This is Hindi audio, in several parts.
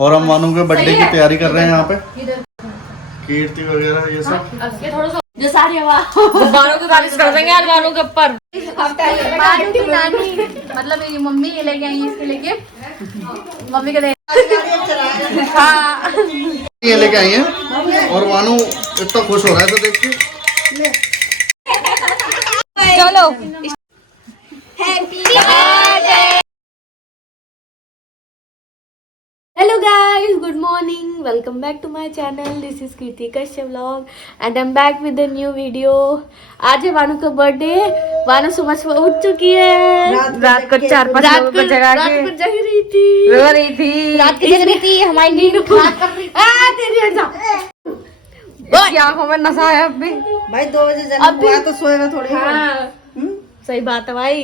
और हम वानू के बर्थडे की तैयारी कर रहे हैं यहाँ पे, कीर्ति वगैरह ये सब। जो सारी वानू की बारिश कर देंगे आज वानू के ऊपर। वानू की नानी मतलब मेरी मम्मी ये लेके आई है, इसके लेके मम्मी के हाँ ये लेके आई है और वानू इतना खुश हो रहा है तो देख के। चलो hello guys, good morning, welcome back to my channel. This is Kirti Kashyap vlog and I am back with the new video. आज है वानू का बर्थडे। वानू सुबह सुबह उठ चुकी है, रात को 4-5 बजे जगा के जग रही थी, रो रही थी, रात को जग रही थी, हमारी नींद खराब कर रही थी। तेरी क्या आंखों में नशा है अब भी भाई 2 बजे जन्म हुआ तो सोएगा थोड़ी। हाँ सही बात है भाई।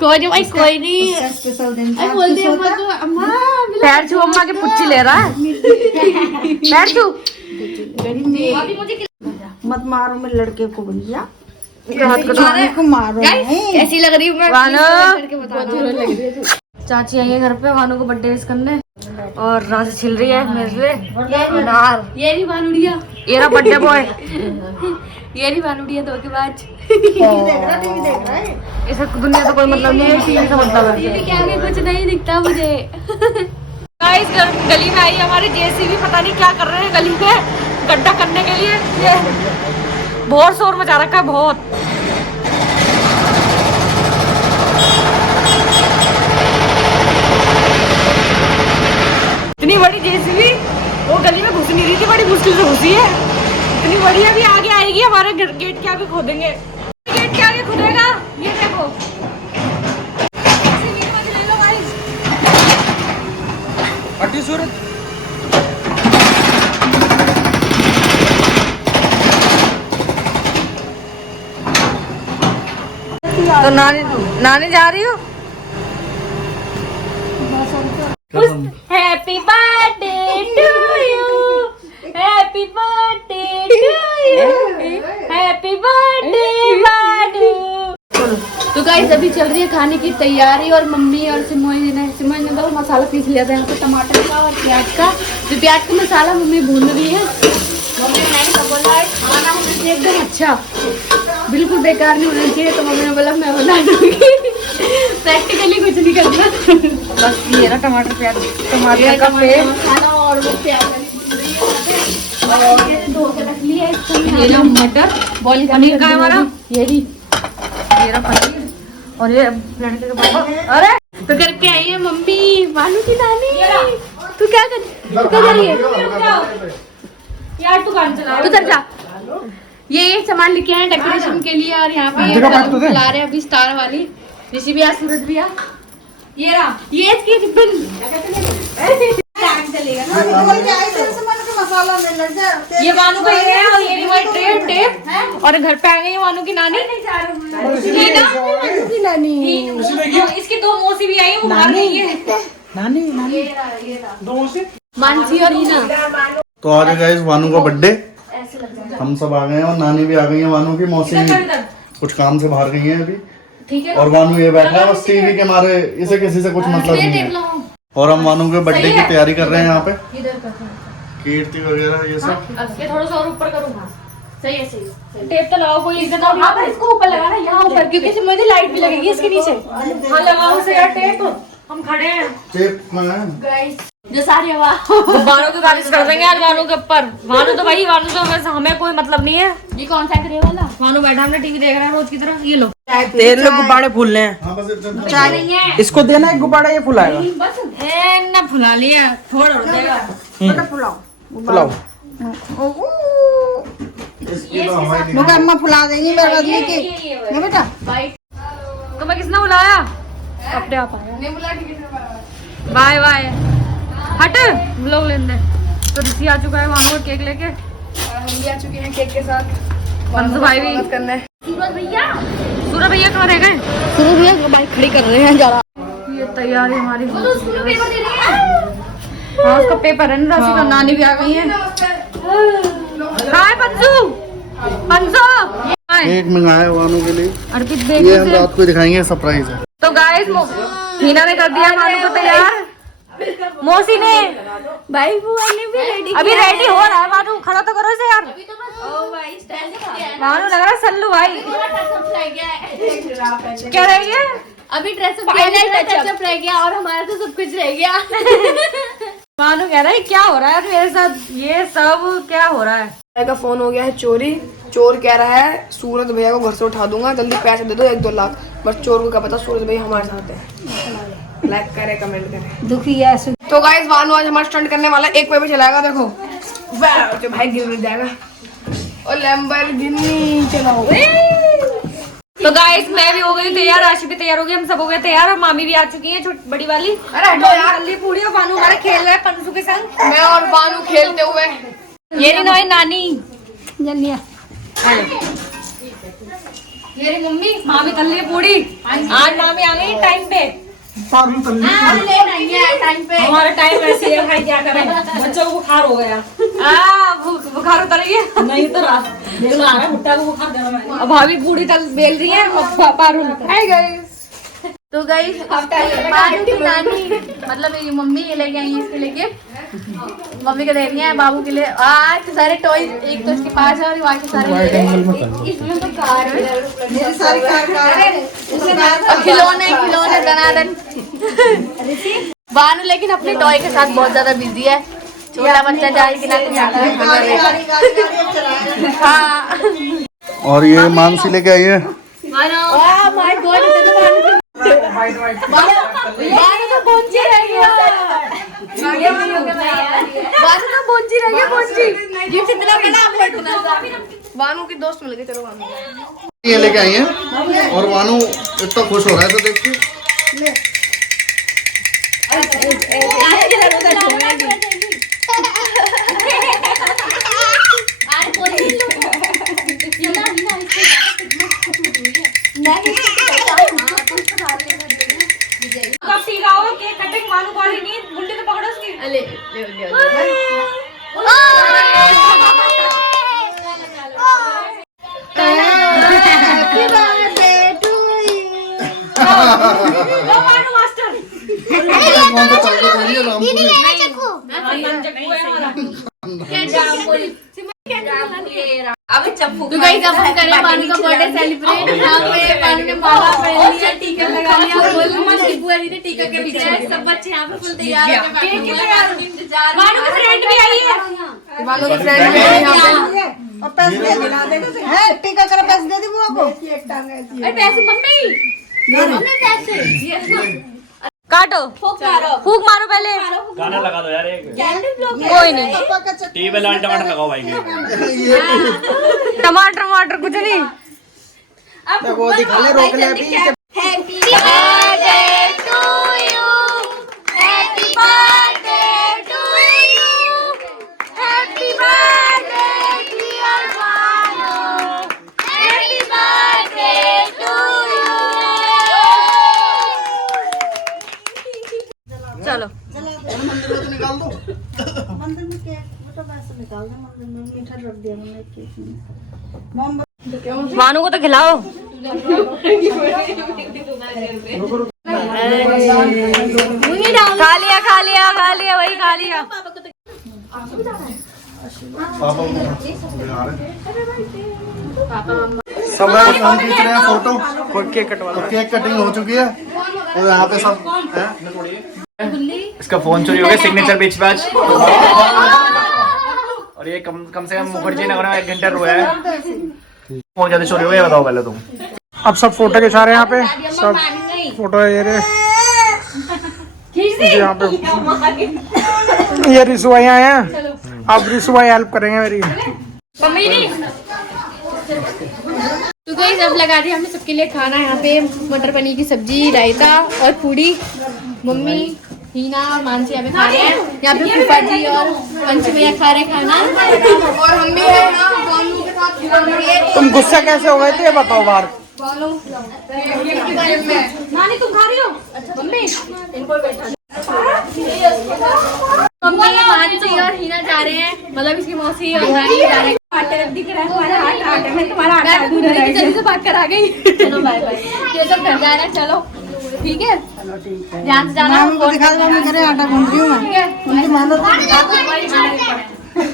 कोई नहीं भाई, कोई नहीं। स्पेशल दिन था। बोल दे अम्मा तो अम्मा पैर छू, अम्मा के पुच्ची ले रहा है। पैर छू, मत मारो मेरे लड़के को भैया, हाथ को मारो। कैसी लग रही हूँ मैं? चाची आई है घर पे वानू को बर्थडे विश करने और रात से छिल रही है मेरे लिए। ये नहीं बानुड़िया, ये रहा बर्थडे बॉय। ये नहीं बानुड़िया धोखेबाज। टीवी देख रहा है। इसे दुनिया तो कोई मतलब नहीं है, टीवी का मतलब है। टीवी के आगे कुछ नहीं दिखता मुझे। गाइस गली में आई हमारी जेसीबी, पता नहीं क्या कर रहे हैं गली में गड्ढा करने के लिए। ये बहुत शोर मचा रखा है बहुत। इतनी बड़ी जेसीबी वो गली में घुस नहीं रही थी, बड़ी मुश्किल से घुसी है। इतनी बड़ी अभी आगे आएगी, हमारे गेट के आगे खोदेंगे। गेट के आगे खुदेगा, ये देखो। ले लो गाइस, अटी सूरत। तो नानी जा रही हो। Happy birthday to you, happy birthday to you, happy birthday Vanu. तो गाइस अभी चल रही है खाने की तैयारी और मम्मी और सिमोई ने तो मसाला पीस लिया था यहाँ पे, टमाटर का और प्याज का। तो प्याज का मसाला मम्मी भून रही है। मम्मी ने बोला है खाना होना चाहिए एकदम अच्छा, बिल्कुल बेकार नहीं होना चाहिए। तो मम्मी ने बोला मैं बना दूंगी, प्रैक्टिकली कुछ नहीं करना। बस ये ना टमाटर प्याज, टमाटर का पेस्ट मसाला और वो प्याज धो के रख लिया। ये जो मटर बॉइल पनीर का है हमारा, ये भी ये रहा पनीर और ये लड़के के पापा। अरे तो करके आई है मम्मी वानू की नानी। तू क्या कर रही है यार तू काम चला। तू चल जा। ये सामान लेके आए डेकोरेशन के लिए और यहाँ पे ला रहे हैं अभी स्टार वाली ऋषि भैया, सूरज भैया। ये रहा ये इसकी टिफिन चलेगा ना। ये वानू का ये है और ये हमारी टेप और घर पे आ गई है वानू की नानी। इसकी 2 मौसी भी आई, वो बाहर गई है। मानसी और हीना। तो आज है गाइस वानू का बर्थडे, हम सब आ गए हैं और नानी भी आ गई है। वानू की मौसी कुछ काम से बाहर गई है अभी, ठीक है। और वानू ये बैठा है बस टीवी के मारे, इसे किसी से कुछ मतलब नहीं है। और हम वानू के बर्थडे की तैयारी कर रहे हैं यहाँ पे, कीर्ति वगैरह ये सब। ये थोड़ा सा और ऊपर करूँगा। सही है, सही है। टेप तो लगाओ कोई एकदम। हाँ पर इसको ऊपर लगाना, यहाँ ऊपर, क्योंकि मुझे लाइट भी लगेगी इसके नीचे। हाँ लगाओ से यार टेप, हम खड़े हैं। टेप कहाँ है? गाइस जो सारी वानू की बारिश कर देंगे आज वानू के ऊपर। वानू तो भाई, वानू तो वैसे हमें कोई मतलब नहीं है। ये कौन सा ग्रे वाला? वानू बैठा हमने टीवी देख रहा है रोज की तरह। ये लो तेरे लोग गुब्बारे फूलने हैं। हाँ बस इतना चाय नहीं है, इसको देना एक गुब्बारा, ये फुलाएगा। बस ए ना फुला लिया, थोड़ा उड़ जाएगा। फुलाओ। इसकी तो हमारी मुझे अम्मा फुला देंगी मेरे आदमी के। ये बेटा तो मैं किसने बुलाया? अपने आप आया। बाय बाय, हट लोग लेने। तो ऋषि आ चुका है वानू का केक लेके, हम भी आ चुके हैं केक के साथ। पंसू भाई भी करना है। सूरज भैया कहाँ रह गए? सूरज भैया बाइक खड़ी कर रहे हैं जरा। ये तैयारी हमारी। हाँ उसका पेपर है ना, राशि का। नानी भी आ गई है। हाय पंसू, पंसू केक मंगाया है वानू के लिए, अर्पित ये हम बेबी से। रात को दिखाएंगे, सरप्राइज है। तो गाइस हीना ने कर दिया वानू को तैयार। मौसी ने भाई बुआ ने भी रेडी अभी रेडी हो रहा है। बानू खड़ा तो करो इसे यार। ओ भाई स्टाइल बानू लग रहा है सल्लू भाई। क्या रह गया? अभी ड्रेस अप रह गया और हमारा तो सब कुछ रह गया। बानू कह रहा है क्या हो रहा है मेरे साथ, ये सब क्या हो रहा है? भैया का फोन हो गया है चोरी। चोर कह रहा है सूरज भैया को घर से उठा दूंगा, जल्दी पैसे दे दो 1-2 लाख। बस चोर को क्या पता सूरज भैया हमारे साथ है। लाइक करे, कमेंट करे। दुखी है तो गाइस वानू आज हमारा स्टंट करने वाला 1 पे चलाएगा। देखो वाह, तो भाई गिर जाएगा। और लैम्बोर्गिनी चलाओ। तो गाइस मैं भी हो गई तैयार, राशि भी तैयार हो गई, हम सब हो गए तैयार। और मामी भी आ चुकी है, छोटी बड़ी वाली। अरे हटो यार, जल्दी पूरी और बानू हमारे खेल रहे हैं पंसू के संग। मैं और वानू खेलते हुए। ये नहीं नई नानी जन्निया मेरी मम्मी मामी तल रही है पूरी। आज मामी आ गई टाइम पे। टाइम पे हमारा टाइम ऐसे है भाई, क्या करें, बच्चों को बुखार हो गया। बुखार उतर रही है नहीं तो रात देखना आ रहा है भुट्टा को बुखार देना मैं। अब भाभी पूरी तल बेल रही है और पारू हाय गाइस। तो गाइस बाबू की नानी मतलब ये मम्मी ये लेके आई है इसके लिए गिफ्ट। मम्मी को दे रही है बाबू के लिए। आज सारे टॉयज एक तो इसके पास है और बाकी सारे इसमें तो कार है, सारी कार खिलौने दनादन। बानू लेकिन अपने टॉय के साथ बहुत ज्यादा बिजी है। छोटा बच्चा जाए कि ना कुछ। हाँ और ये मानसी लेके आई है। माय गॉड बानू तो पहुंची रह गया। बानू तो पहुंची रह गया। पहुंची गिफ्ट इतना बड़ा आपको इतना सा। वानू की दोस्त मिल गई। चलो वानू ये लेके आई है और वानू इतना खुश हो रहा है तो देख के। कब सीखा हो केक कटिंग? मानू वाली नहीं, मुंडी तो पकड़ो उसकी। लो मानू मास्टर। कौन सा चल रहा है रामपुरी? तो गाइस अब हम करें बानू का बर्थडे सेलिब्रेट। यहाँ पे बानू ने माला पहन लिया, टीका लगा लिया। मम्मी बुआ जी ने टीका के पीछे सब बच्चे यहाँ पे फुल तैयार होके बैठे हुए हैं। इंतजार मानू की फ्रेंड भी आई है। वानू की फ्रेंड भी है यहाँ पे। और पैसे दे दिला देगा है टीका कर पैसे दे दी बुआ को। अरे पैसे मम्मी पैसे काटो फूक मारो पहले। गाना लगा दो यार एक। कोई नहीं, टीवी पे लाल टमाटर लगाओ भाई। टमाटर कुछ नहीं। वो दिखा ले, रोक ले अभी। Happy birthday to you, happy birthday to you, happy birthday dear Banu, happy birthday to you. चलो निकाल दो। मंदिर में केक बेटा पैसे निकाल दे। मंदिर में मीठा रख दिया मैंने केक में। मोमबत्ती मानू को तो खिलाओ। खा लिया वही खा लिया। सब फोन खींच रहे हैं फोटो। केक कटवा लो। केक कटिंग हो चुकी है और यहाँ पे सब हैं। इसका फोन चोरी हो गया, सिग्नेचर बीच बैच। और ये कम से कम मुखर्जी नगर में 1 घंटा रुआ है। फोन ज्यादा चोरी हो गया, बताओ पहले तुम। अब सब फोटो खिंचा रहे हैं यहाँ पे। सब फोटो ये रहे यहाँ पे। ये रिशु भाई आए हैं। अब रिशु भाई हेल्प करेंगे मेरी। तो गाइस अब लगा दिया हमने सबके लिए खाना। यहाँ पे मटर पनीर की सब्जी, रायता और पूड़ी। मम्मी, हीना और मानसी यहाँ पे खा रहे हैं। यहाँ पे फूफा जी और पंच भैया खा रहे हैं खाना। और हम भी है ना वानू के साथ खिलाने। तुम गुस्सा कैसे हो गए थे ये बताओ बाहर। नानी तुम खा रही हो? मम्मी मानसी और हीना जा रहे हैं, मतलब इसकी मौसी और नानी जा रहे हैं। दिख रहा है तुम्हारा हाथ, मैं तुम्हारा मैं जल्दी से भाग कर आ गई। चलो बाय बाय। ये सब घर जा रहे हैं। चलो ठीक है, चलो ठीक है। ध्यान से जाना। मामी को दिखा दो, मम्मी करे आटा गूंथ रही हूँ मैं। ठीक है, उनकी मेहनत को दिखा दो।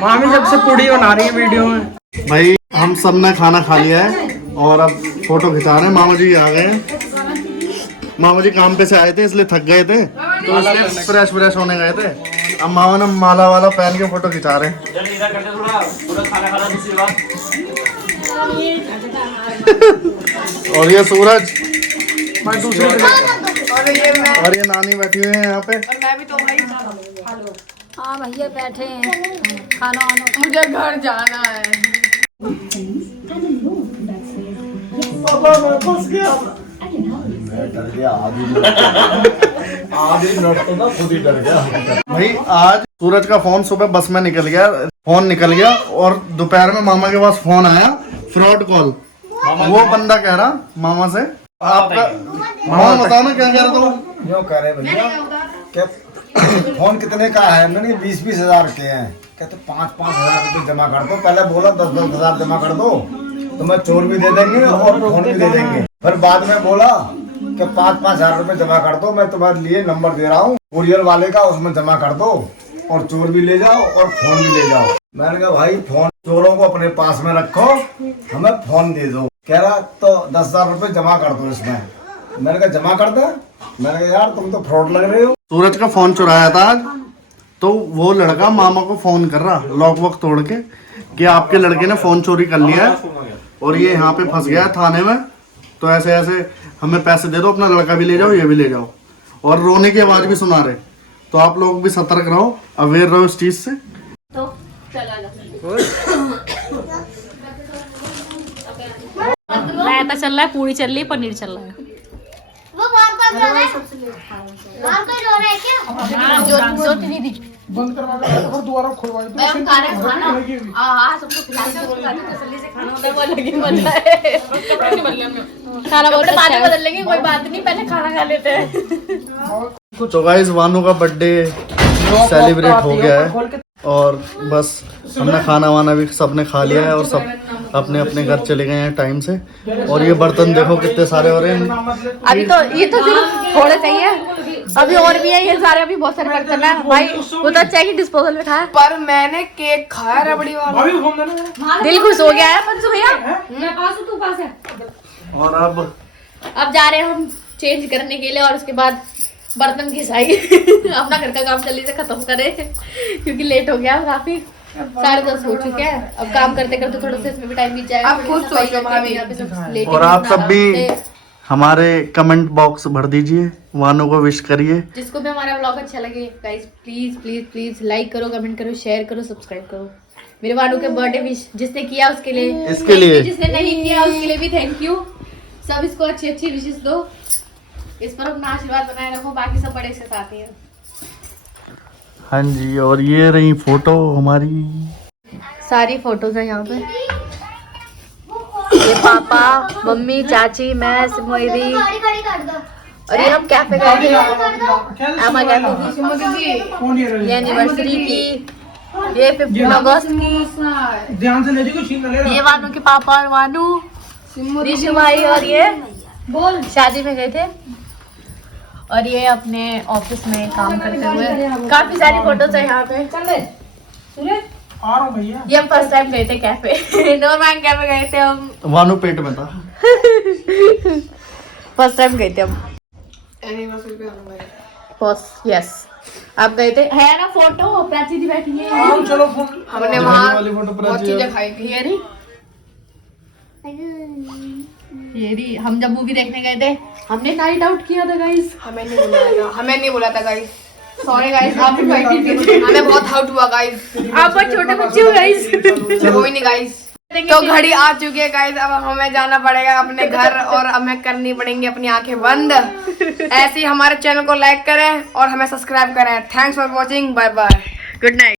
मामी जब से पूड़ी बना रही है वीडियो में। भाई हम सब ने खाना खा लिया है और अब फोटो खिंचा रहे हैं। मामा जी आ गए हैं। मामा जी काम पे से आए थे इसलिए थक गए थे, तो इसलिए फ्रेश होने गए थे। अब मामा ने माला वाला पहन के फोटो खिंचा रहे हैं। और ये सूरज और ये मैं और ये नानी बैठी हुई है यहाँ पे। और मैं भी तो भाई हाँ भैया बैठे हैं, खाना वाना। मुझे घर जाना है। भाई आज सूरज का फोन सुबह बस में निकल गया, फोन निकल गया और दोपहर में मामा के पास फोन आया, फ्रॉड कॉल। वो बंदा कह रहा मामा से, आपका मामा बताओ ना क्या कह रहा था वो? जो कह रहे भैया क्या फोन कितने का है? मैंने 20-20 हजार के हैं। कहते 5-5 हजार रुपये जमा कर दो। पहले बोला 10-10 हजार जमा कर दो तो मैं चोर भी दे देंगे और फोन भी दे देंगे। फिर बाद में बोला कि 5-5 हजार रुपये जमा कर दो, मैं तुम्हारे लिए नंबर दे रहा हूँ कुरियर वाले का, उसमें जमा कर दो और चोर भी ले जाओ और फोन भी ले जाओ। मैंने कहा भाई फोन चोरों को अपने पास में रखो, हमें फोन दे दो। कह रहा तो 10 हजार रुपये जमा कर दो इसमें। मैंने कहा जमा कर दे। मैंने कहा यार तुम तो फ्रॉड लग रहे हो। सूरज का फोन चुराया था आज, तो वो लड़का मामा को फोन कर रहा लॉक वॉक तोड़ के कि आपके लड़के ने फोन चोरी कर लिया है और ये यहाँ पे फंस गया है थाने में, तो ऐसे ऐसे हमें पैसे दे दो, अपना लड़का भी ले जाओ, ये भी ले जाओ। और रोने की आवाज भी सुना रहे। तो आप लोग भी सतर्क रहो, अवेयर रहो इस चीज से। तो चला रायता चल रहा है, पूरी चल रही है, पनीर चल रहा है। वो बार-बार रो रहा है, बार-बार रो रहा है क्या? जो दीदी बंद करवा दो और दोबारा खुलवा दो। भाई हम खा रहे हैं खाना। हाँ सबको खिलाते हैं, उसके बाद तसल्ली से खाना होता है। वो लगी मजा है। खाना बहुत बाद में बदल लेंगे, कोई बात नहीं, पहले खाना खा लेते हैं। तो गाइस वानू का बर्थडे सेलिब्रेट हो गया है और बस हमने खाना वाना भी सबने खा लिया है और सब अपने अपने घर चले गए हैं टाइम से। और ये बर्तन देखो कितने सारे हो रहे हैं। अभी तो ये तो सिर्फ थोड़े चाहिए, अभी और भी है ये सारे, अभी बहुत सारे बर्तन है भाई। वो तो अच्छा है कि डिस्पोजल में खाया, पर मैंने केक खाया रबड़ी वाला। दिल खुश हो गया है पंचू भैया। और अब जा रहे हैं हम चेंज करने के लिए और उसके बाद बर्तन घिसाई अपना घर का काम जल्दी से खत्म करें क्योंकि लेट हो गया काफी, 10:30 हो चुके हैं। अब काम करते करते थोड़ा सा इसमें भी टाइम बीत जाएगा। आप खुद सोचो भाभी। और आप सब भी हमारे कमेंट बॉक्स भर दीजिए, वानू को विश करिए। जिसको भी हमारा व्लॉग अच्छा लगे guys please please please like करो, कमेंट करो, शेयर करो, सब्सक्राइब करो। मेरे वानू के बर्थडे विश जिसने किया उसके लिए, इसके लिए जिसने नहीं किया उसके लिए भी थैंक यू। सब इसको अच्छी अच्छी विशेष दो, इस पर अपना आशीर्वाद बनाए रखो, बाकी सब बड़े से साथ हैं। हाँ जी, और ये रही फोटो हमारी, सारी फोटोज है यहाँ पे। ये पापा, मम्मी, चाची, मैं, सिमोरी, और ये हम कैफे गए थे, ये एनिवर्सरी की, ये 15 अगस्त की। ध्यान से ले जाओ, छीन ना लेना। ये वानू के पापा और वानू, ऋषु भाई, और ये बोल शादी में गए थे। और ये अपने ऑफिस में काम करते हुए काफी सारी फोटोज है यहाँ पे। आ रहा हूँ भैया। ये हम फर्स्ट टाइम गए थे कैफे, नॉर्मल कैफे गए थे हम। वानू पेट में था। फर्स्ट टाइम गए थे हम फर्स्ट। यस आप गए थे, है ना फोटो? प्राची जी बैठी है, चलो फोन। हमने वहाँ बहुत चीजें खाई थी। ये रही हम जब मूवी देखने गए थे, हमने नाइट आउट किया था गाइस। हमें नहीं बुलाया था गाइस। सॉरी गाइस, आप भी बैठी थी। हमें बहुत आउट हुआ गाइस। आप बहुत छोटे बच्चे हो गाइस। कोई नहीं गाइस, तो घड़ी आ चुकी है गाइस। अब हमें जाना पड़ेगा अपने घर और हमें करनी पड़ेंगी अपनी आंखें बंद। ऐसे ही हमारे चैनल को लाइक करें और हमें सब्सक्राइब करें। Thanks for watching, bye bye, good night.